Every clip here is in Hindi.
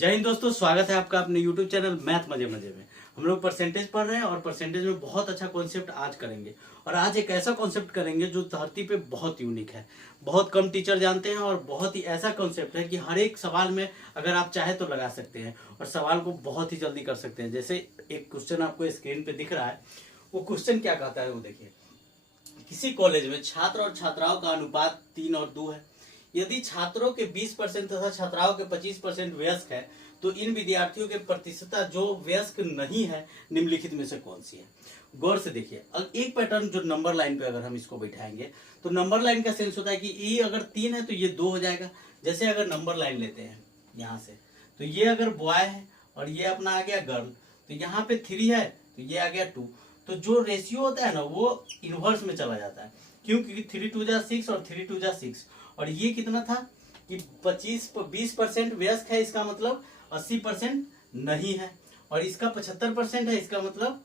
जय हिंद दोस्तों, स्वागत है आपका अपने YouTube चैनल मैथ मजे मजे में। हम लोग परसेंटेज पढ़ रहे हैं और परसेंटेज में बहुत अच्छा कॉन्सेप्ट आज करेंगे। और आज एक ऐसा कॉन्सेप्ट करेंगे जो धरती पे बहुत यूनिक है, बहुत कम टीचर जानते हैं और बहुत ही ऐसा कॉन्सेप्ट है कि हर एक सवाल में अगर आप चाहे तो लगा सकते हैं और सवाल को बहुत ही जल्दी कर सकते हैं। जैसे एक क्वेश्चन आपको स्क्रीन पे दिख रहा है, वो क्वेश्चन क्या कहता है वो देखिए। किसी कॉलेज में छात्र और छात्राओं का अनुपात 3 और 2 है। यदि छात्रों के 20% तथा छात्राओं के 25% वयस्क है तो इन विद्यार्थियों के प्रतिशतता जो वयस्क नहीं है निम्नलिखित में से कौन सी है। गौर से देखिए, एक पैटर्न जो नंबर लाइन पे अगर हम इसको बैठाएंगे तो नंबर लाइन का सेंस होता है कि ये अगर 3 है तो ये 2 हो जाएगा। जैसे अगर नंबर लाइन लेते हैं यहाँ से, तो ये अगर बॉय है और ये अपना आ गया गर्ल, तो यहाँ पे 3 है तो ये आ गया 2। तो जो रेशियो होता है ना वो इनवर्स में चला जाता है। क्यों? क्योंकि 3 2 जा 6 और 3 2 जा 6। और ये कितना था कि 20% व्यस्क है, इसका मतलब 80% नहीं है। और इसका 75% है, इसका मतलब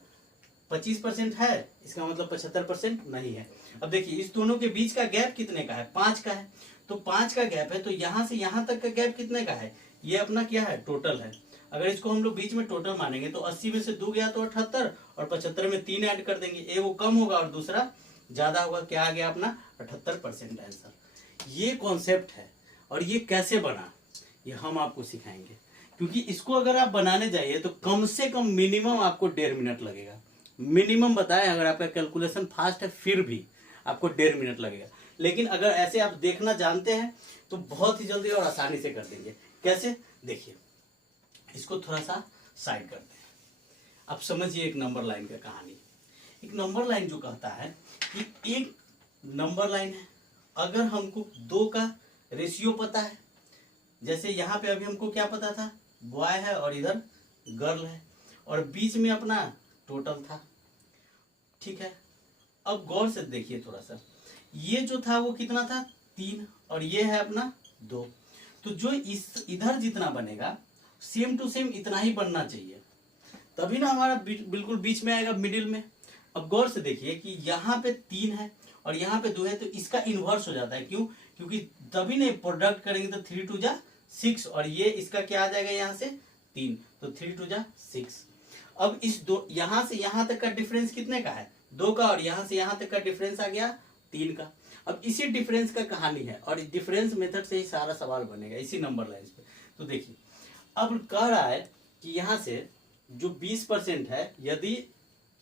25% है, इसका मतलब 75% नहीं है। अब देखिए इस दोनों के बीच का गैप कितने का है? 5 का है। तो 5 का गैप है तो यहां से यहां तक का गैप कितने का है? ये अपना क्या है? टोटल है। अगर इसको हम लोग बीच में टोटल मानेंगे तो 80 में से 2 गया तो 78 और 75 में 3 ऐड कर देंगे। ए वो कम होगा और दूसरा ज्यादा होगा। क्या आ गया अपना? 78% आंसर। ये कॉन्सेप्ट है और ये कैसे बना ये हम आपको सिखाएंगे। क्योंकि इसको अगर आप बनाने जाइए तो कम से कम मिनिमम आपको 1.5 मिनट लगेगा। मिनिमम बताएं, अगर आपका कैलकुलेशन फास्ट है फिर भी आपको 1.5 मिनट लगेगा। लेकिन अगर ऐसे आप देखना जानते हैं तो बहुत ही जल्दी और आसानी से कर देंगे। कैसे? देखिए, इसको थोड़ा सा साइड करते हैं। अब समझिए एक नंबर लाइन का कहानी। एक नंबर लाइन जो कहता है कि एक नंबर लाइन है, अगर हमको 2 का रेशियो पता है, जैसे यहाँ पे अभी हमको क्या पता था? बॉय है और इधर गर्ल है और बीच में अपना टोटल था। ठीक है, अब गौर से देखिए थोड़ा सा, ये जो था वो कितना था? 3 और ये है अपना 2। तो जो इस इधर जितना बनेगा सेम टू सेम इतना ही बनना चाहिए, तभी ना हमारा बिल्कुल बीच में आएगा, मिडिल में। अब गौर से देखिए कि यहाँ पे 3 है और यहाँ पे 2 है तो इसका इन्वर्स हो जाता है। क्यों? क्योंकि तभी नहीं प्रोडक्ट करेंगे तो 3 2 जा 6 और ये इसका क्या आ जाएगा यहाँ से? 3, तो 3 2 जा 6। अब इस दो यहाँ से यहाँ तक का डिफरेंस कितने का है? 2 का। और यहाँ से यहाँ तक का डिफरेंस आ गया 3 का। अब इसी डिफरेंस का कहानी है और डिफरेंस मेथड से ही सारा सवाल बनेगा इसी नंबर लाइन पे। तो देखिए, अब कह रहा है कि यहाँ से जो 20% है, यदि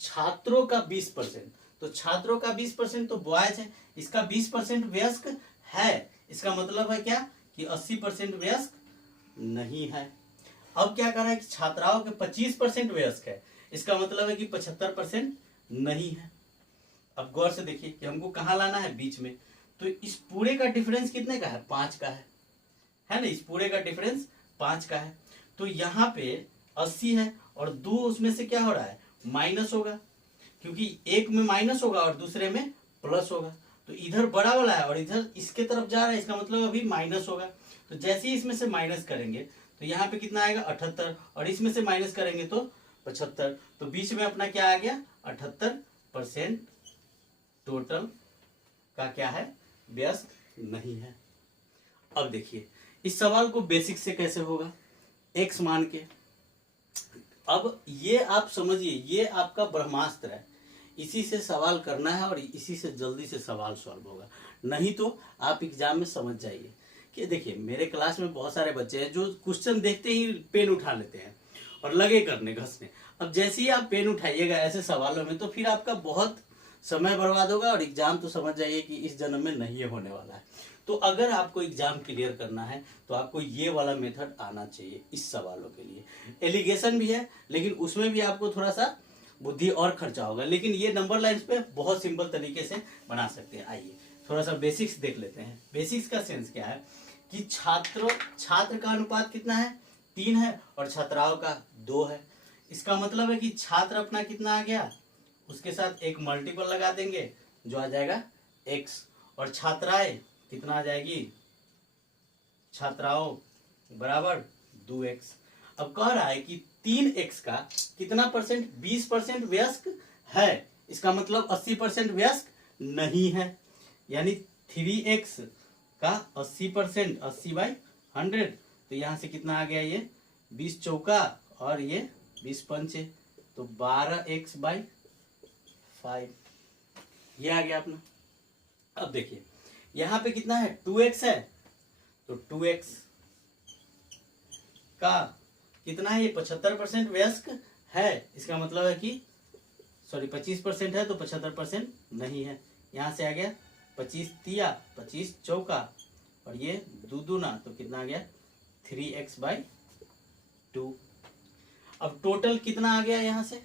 छात्रों का 20%, तो छात्रों का 20% तो बॉयज है, इसका 20% वयस्क है, इसका मतलब है क्या कि 80% वयस्क नहीं है। अब क्या कर रहा है कि छात्राओं के 25% वयस्क है, इसका मतलब है कि 75% नहीं है। अब गौर से देखिए कि हमको कहाँ लाना है? बीच में। तो इस पूरे का डिफरेंस कितने का है? 5 का है ना? इस पूरे का डिफरेंस 5 का है। तो यहाँ पे 80 है और 2 उसमें से क्या हो रहा है? माइनस होगा, क्योंकि एक में माइनस होगा और दूसरे में प्लस होगा। तो इधर बड़ा वाला है और इधर इसके तरफ जा रहा है, इसका मतलब अभी माइनस होगा। तो जैसे ही इसमें से माइनस करेंगे तो यहाँ पे कितना आएगा? 78। और इसमें से माइनस करेंगे तो 75। तो बीच में अपना क्या आ गया? 78% टोटल का क्या है? व्यस्क नहीं है। अब देखिए इस सवाल को बेसिक से कैसे होगा? x मान के। अब ये आप समझिए, ये आपका ब्रह्मास्त्र है, इसी से सवाल करना है और इसी से जल्दी से सवाल सॉल्व होगा। नहीं तो आप एग्जाम में समझ जाइए कि देखिए मेरे क्लास में बहुत सारे बच्चे हैं जो क्वेश्चन देखते ही पेन उठा लेते हैं और लगे करने घसने। अब जैसे ही आप पेन उठाइएगा ऐसे सवालों में तो फिर आपका बहुत समय बर्बाद होगा और एग्जाम तो समझ जाइए कि इस जन्म में नहीं होने वाला है। तो अगर आपको एग्जाम क्लियर करना है तो आपको ये वाला मेथड आना चाहिए इस सवालों के लिए। एलिगेशन भी है लेकिन उसमें भी आपको थोड़ा सा बुद्धि और खर्चा होगा, लेकिन ये नंबर लाइन्स पे बहुत सिंपल तरीके से बना सकते हैं। आइए थोड़ा सा बेसिक्स देख लेते हैं। बेसिक्स का सेंस क्या है कि छात्र का अनुपात कितना है? 3 है और छात्राओं का 2 है। इसका मतलब है कि छात्र अपना कितना आ गया? उसके साथ एक मल्टीपल लगा देंगे जो आ जाएगा x, और छात्राएं कितना आ जाएगी? छात्राओं बराबर 2x। अब कह रहा है कि 3x का कितना परसेंट? 20% व्यस्क है, इसका मतलब 80% व्यस्क नहीं है। यानी 3x का 80%, 80/100, तो यहां से कितना आ गया? ये 20 चौका और ये 20 पंचे, तो 12x/5 ये आ गया अपना। अब देखिए यहाँ पे कितना है, 2x है, तो 2x का कितना है, ये 75% व्यस्क है। इसका मतलब है कि सॉरी 25% है, तो 75% नहीं है। यहाँ से आ गया 25 तिया 25 चौका और ये दूना, तो कितना आ गया 3x/2। अब टोटल कितना आ गया, यहाँ से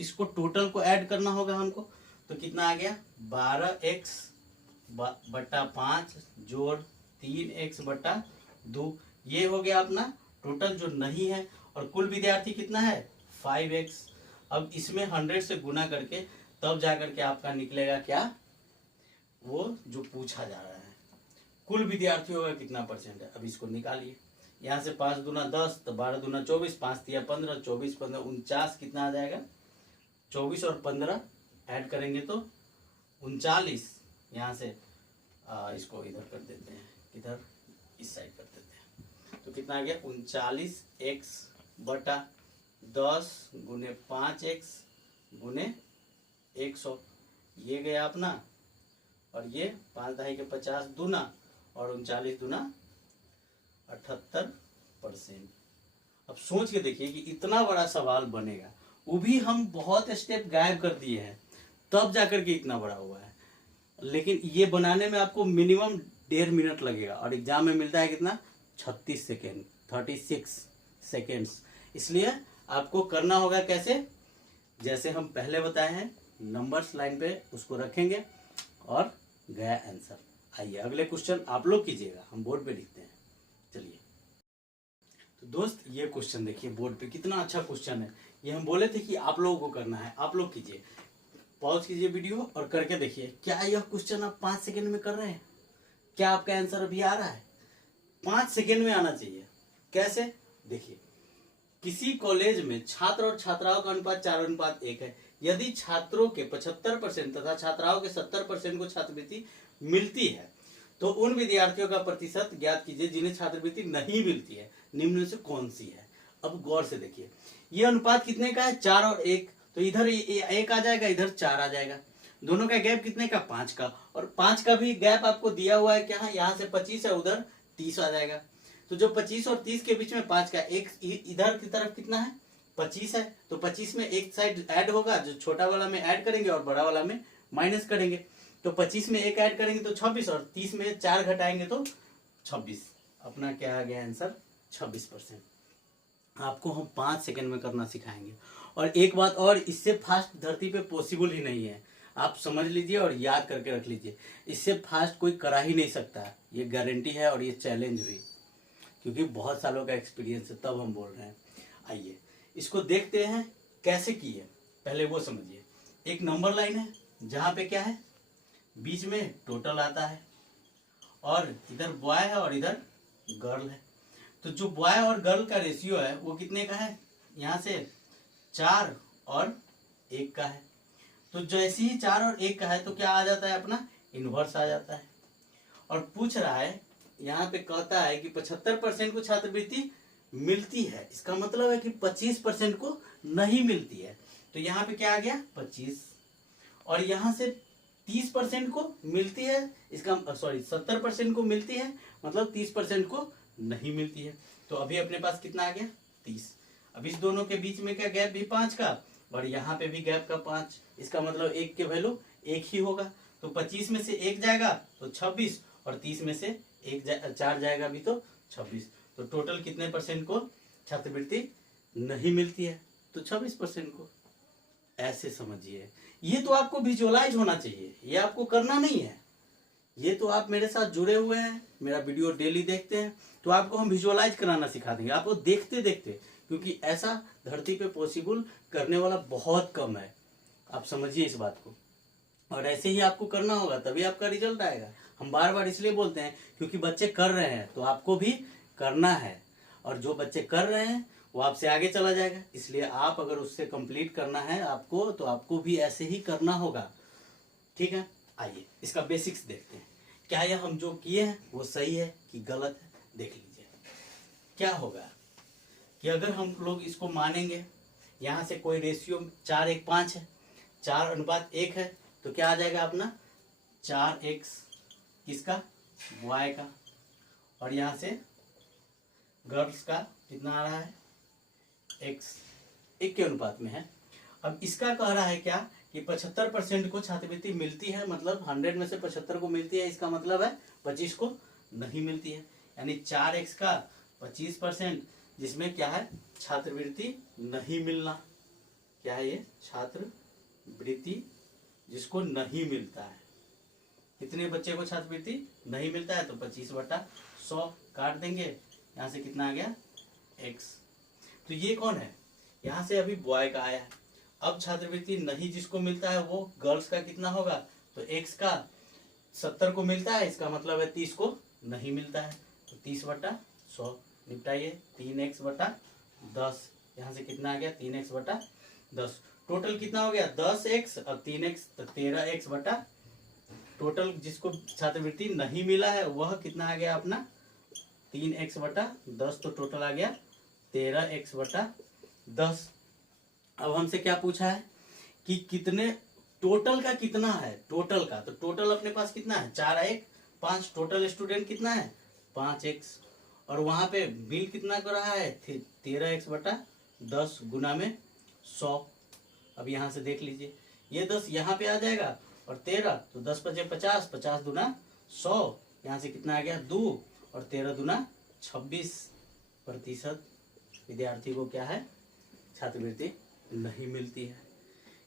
इसको टोटल को ऐड करना होगा हमको, तो कितना आ गया 12x/5 जोड़ 3x/2, ये हो गया अपना टोटल जो नहीं है। और कुल विद्यार्थी कितना है 5x। अब इसमें 100 से गुना करके तब जाकर के आपका निकलेगा क्या, वो जो पूछा जा रहा है कुल विद्यार्थियों का कितना परसेंट है। अब इसको निकालिए, यहाँ से 5 दूना 10, तो 12 दूना 24, 5 तिया 15, 24 15 49, कितना आ जाएगा 24 और 15 ऐड करेंगे तो 39। यहाँ से इसको इधर कर देते हैं, इधर इस साइड कर देते हैं, तो कितना आ गया 39x/10 गुने 5x गुने 100, ये गया अपना। और ये 5 दहाई के 50 दूना और 39 दूना 78%। अब सोच के देखिए कि इतना बड़ा सवाल बनेगा, वो भी हम बहुत स्टेप गायब कर दिए हैं तब जाकर के इतना बड़ा हुआ है। लेकिन ये बनाने में आपको मिनिमम 1.5 मिनट लगेगा और एग्जाम में मिलता है कितना 36 सेकेंड 36 सेकेंड्स। इसलिए आपको करना होगा कैसे, जैसे हम पहले बताए हैं, नंबर्स लाइन पे उसको रखेंगे और गया आंसर। आइए अगले क्वेश्चन आप लोग कीजिएगा, हम बोर्ड पे लिखते हैं। चलिए तो दोस्त ये क्वेश्चन देखिए बोर्ड पे, कितना अच्छा क्वेश्चन है। ये हम बोले थे कि आप लोगों को करना है, आप लोग कीजिए, पॉज कीजिए वीडियो और करके देखिए क्या यह क्वेश्चन आप 5 सेकेंड में कर रहे हैं, क्या आपका आंसर अभी आ रहा है। 5 सेकेंड में आना चाहिए। कैसे, देखिए किसी कॉलेज में छात्र और छात्राओं का अनुपात 4:1 है। यदि छात्रों के 75% तथा छात्राओं के 70% को छात्रवृत्ति मिलती है तो उन विद्यार्थियों का प्रतिशत ज्ञात कीजिए जिन्हें छात्रवृत्ति नहीं मिलती है, निम्न में से कौन सी है। अब गौर से देखिए ये अनुपात कितने का है 4 और 1, तो इधर 1 आ जाएगा, इधर 4 आ जाएगा। दोनों का गैप कितने का 5 का, और 5 का भी गैप आपको दिया हुआ है क्या, यहाँ से 25 है उधर 30 आ जाएगा। तो जो 25 और 30 के बीच में 5 का एक इधर की तरफ कितना है 25 है, तो 25 में एक साइड ऐड होगा, जो छोटा वाला में ऐड करेंगे और बड़ा वाला में माइनस करेंगे। तो 25 में एक ऐड करेंगे तो 26 और 30 में 4 घटाएंगे तो 26। अपना क्या आ गया आंसर 26%। आपको हम 5 सेकंड में करना सिखाएंगे। और एक बात और, इससे फास्ट धरती पे पॉसिबल ही नहीं है, आप समझ लीजिए और याद करके रख लीजिए, इससे फास्ट कोई करा ही नहीं सकता, ये गारंटी है और ये चैलेंज भी, क्योंकि बहुत सालों का एक्सपीरियंस है तब हम बोल रहे हैं। आइए इसको देखते हैं कैसे किए, पहले वो समझिए। एक नंबर लाइन है जहाँ पे क्या है, बीच में टोटल आता है और इधर बॉय है और इधर गर्ल है। तो जो बॉय और गर्ल का रेशियो है वो कितने का है, यहाँ से 4 और 1 का है। तो जैसे ही 4 और 1 का है तो क्या आ जाता है अपना इनवर्स आ जाता है। और पूछ रहा है यहाँ पे, कहता है कि 75% को छात्रवृत्ति मिलती है, इसका मतलब है कि 25% को नहीं मिलती है। तो यहाँ पे क्या आ गया 25, और यहाँ से 30% को मिलती है, इसका सॉरी 70% को मिलती है, मतलब 30% को नहीं मिलती है। तो अभी अपने पास कितना आ गया 30। अब इस दोनों के बीच में क्या गैप भी 5 का, और यहाँ पे भी गैप का 5, इसका मतलब 1 के वैल्यू 1 ही होगा। तो 25 में से 1 जाएगा तो 26, और 30 में से 4 जाएगा भी तो 26। तो टोटल कितने परसेंट को छात्रवृत्ति नहीं मिलती है, तो 26% को। ऐसे समझिए, ये तो आपको विजुअलाइज होना चाहिए, ये आपको करना नहीं है। ये तो आप मेरे साथ जुड़े हुए हैं, मेरा वीडियो डेली देखते हैं, तो आपको हम विजुअलाइज कराना सिखा देंगे, आपको देखते देखते, क्योंकि ऐसा धरती पे पॉसिबल करने वाला बहुत कम है। आप समझिए इस बात को, और ऐसे ही आपको करना होगा तभी आपका रिजल्ट आएगा। हम बार बार इसलिए बोलते हैं क्योंकि बच्चे कर रहे हैं तो आपको भी करना है, और जो बच्चे कर रहे हैं वो आपसे आगे चला जाएगा। इसलिए आप अगर उससे कंप्लीट करना है आपको, तो आपको भी ऐसे ही करना होगा, ठीक है। आइए इसका बेसिक्स देखते हैं, क्या यह हम जो किए हैं वो सही है कि गलत है, देख लीजिए। क्या होगा कि अगर हम लोग इसको मानेंगे, यहाँ से कोई रेशियो 4:1:5 है, 4:1 है, तो क्या आ जाएगा अपना 4x किसका, y का, और यहाँ से गर्ल्स का कितना आ रहा है, x 1 के अनुपात में है। अब इसका कह रहा है क्या कि 75% को छात्रवृत्ति मिलती है, मतलब 100 में से 75 को मिलती है, इसका मतलब है 25 को नहीं मिलती है, यानी 4x का 25%, जिसमें क्या है छात्रवृत्ति नहीं मिलना, क्या है ये छात्रवृत्ति जिसको नहीं मिलता है। कितने बच्चे को छात्रवृत्ति नहीं मिलता है, तो 25/100 काट देंगे, यहाँ से कितना आ गया x। तो ये कौन है, यहाँ से अभी बॉय का आया है। अब छात्रवृत्ति नहीं जिसको मिलता है वो गर्ल्स का कितना होगा, तो x का 70 को मिलता है, इसका मतलब है 30 को नहीं मिलता है, तो 30/100 निपटाइए, 3x/10, यहाँ से कितना आ गया 3x/10, टोटल कितना हो गया 10x और 3x, तो 13x/, टोटल जिसको छात्रवृत्ति नहीं मिला है वह कितना आ गया अपना 3x/10, तो टोटल आ गया 13x/10। अब हमसे क्या पूछा है कि कितने टोटल का कितना है, टोटल का, तो टोटल अपने पास कितना है 4:1:5, टोटल स्टूडेंट कितना है 5x, और वहां पे बिल कितना कर रहा है 13x/10 गुना में 100। अब यहाँ से देख लीजिए, ये 10 यहाँ पे आ जाएगा और 13, तो 10×5 = 50, 50 दूना 100, यहाँ से कितना आ गया 2, और 13 दूना 26% विद्यार्थी को क्या है छात्रवृत्ति नहीं मिलती है।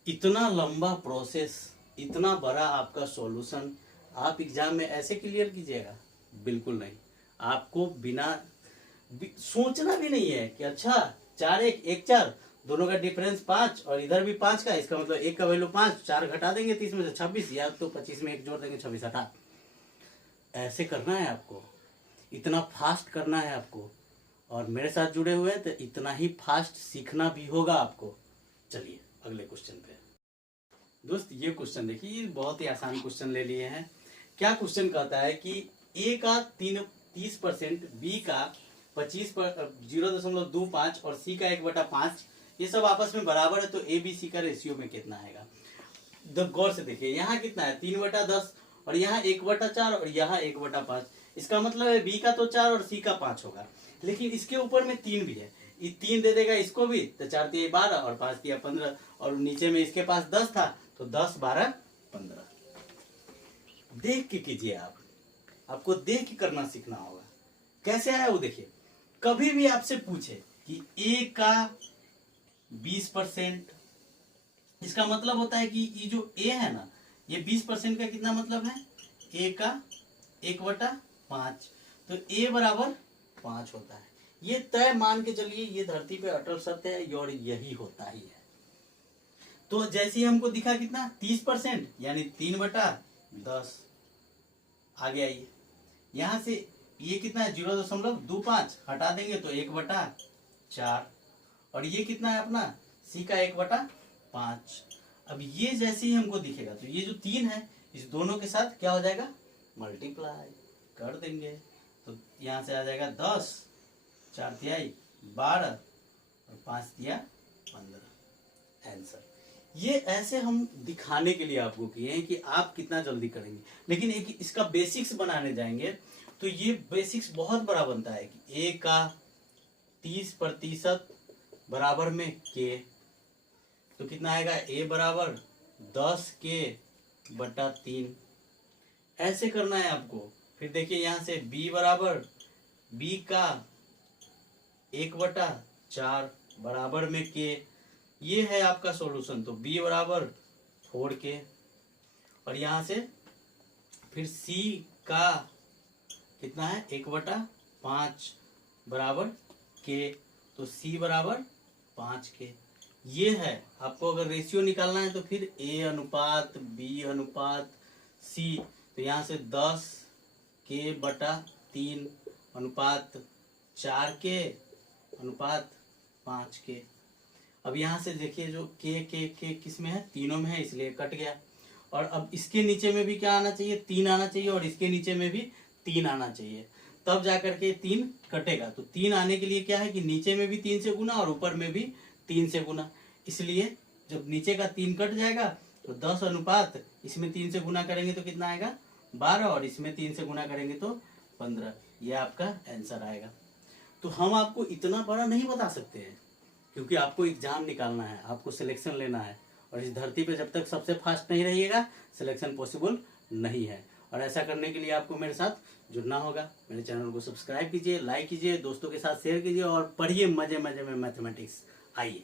इतना लंबा प्रोसेस, इतना बड़ा आपका सॉल्यूशन आप एग्जाम में ऐसे क्लियर कीजिएगा, बिल्कुल नहीं। आपको बिना सोचना भी नहीं है कि अच्छा 4:1:4 दोनों का डिफरेंस 5 और इधर भी 5 का, इसका मतलब 1 का वैल्यू 5, 4 घटा देंगे 30 में से 26, या तो 25 में 1 जोड़ देंगे 26 हटा। ऐसे करना है आपको, इतना फास्ट करना है आपको, और मेरे साथ जुड़े हुए हैं तो इतना ही फास्ट सीखना भी होगा आपको। चलिए अगले क्वेश्चन पे दोस्त, ये क्वेश्चन देखिए, बहुत ही आसान क्वेश्चन ले लिए हैं। क्या क्वेश्चन कहता है कि a का 30%, b का 0.25 और c का 1/5, ये सब आपस में बराबर है, तो a b c का रेशियो में कितना आएगा। गौर से देखिए, यहाँ कितना है 3/10, और यहाँ 1/4 और यहाँ 1/5, इसका मतलब है b का तो 4 और c का 5 होगा, लेकिन इसके ऊपर में 3 भी है, ये 3 दे देगा इसको भी, तो 4 × 12 और 5 × 15, और नीचे में इसके पास 10 था, तो 10, 12, 15। देख के कीजिए आप, आपको देख के करना सीखना होगा। कैसे आया वो देखिए, कभी भी आपसे पूछे कि a का 20%, इसका मतलब होता है कि ये जो a है ना, ये 20% का कितना मतलब है, a का 1/5, तो a बराबर 5 होता है। ये तय मान के चलिए, ये धरती पे अटल सत्य है और यही होता ही है। तो जैसे ही हमको दिखा कितना 30%, यानी 3/10 आ गया ये, यहां से ये कितना है 0.25 हटा देंगे तो 1/4, और ये कितना है अपना c का 1/5। अब ये जैसे ही हमको दिखेगा तो ये जो 3 है इस दोनों के साथ क्या हो जाएगा मल्टीप्लाई कर देंगे, तो यहाँ से आ जाएगा 10, 4 × 12 और 5 × 15 आंसर। ये ऐसे हम दिखाने के लिए आपको किए हैं कि आप कितना जल्दी करेंगे, लेकिन एक इसका बेसिक्स बनाने जाएंगे तो ये बेसिक्स बहुत बड़ा बनता है कि a का 30% बराबर में k, तो कितना आएगा a बराबर 10k/3, ऐसे करना है आपको। फिर देखिए यहाँ से b बराबर b का 1/4 बराबर में k, ये है आपका सॉल्यूशन, तो b बराबर 4k, और यहाँ से फिर c का कितना है 1/5 बराबर k, तो c बराबर 5k। ये है आपको अगर रेशियो निकालना है तो फिर a अनुपात b अनुपात c, तो यहाँ से 10k/3 अनुपात 4k अनुपात 5k। अब यहाँ से देखिए जो k किस में है, तीनों में है, इसलिए कट गया। और अब इसके नीचे में भी क्या आना चाहिए 3 आना चाहिए, और इसके नीचे में भी 3 आना चाहिए, तब जा करके 3 कटेगा। तो 3 आने के लिए क्या है कि नीचे में भी 3 से गुना और ऊपर में भी 3 से गुना। इसलिए जब नीचे का 3 कट जाएगा तो 10 अनुपात इसमें 3 से गुना करेंगे तो कितना आएगा 12, और इसमें 3 से गुना करेंगे तो 15। ये आपका आंसर आएगा। तो हम आपको इतना बड़ा नहीं बता सकते हैं, क्योंकि आपको एग्जाम निकालना है, आपको सिलेक्शन लेना है, और इस धरती पे जब तक सबसे फास्ट नहीं रहिएगा सिलेक्शन पॉसिबल नहीं है। और ऐसा करने के लिए आपको मेरे साथ जुड़ना होगा। मेरे चैनल को सब्सक्राइब कीजिए, लाइक कीजिए, दोस्तों के साथ शेयर कीजिए और पढ़िए मजे मजे में मैथमेटिक्स। आइए।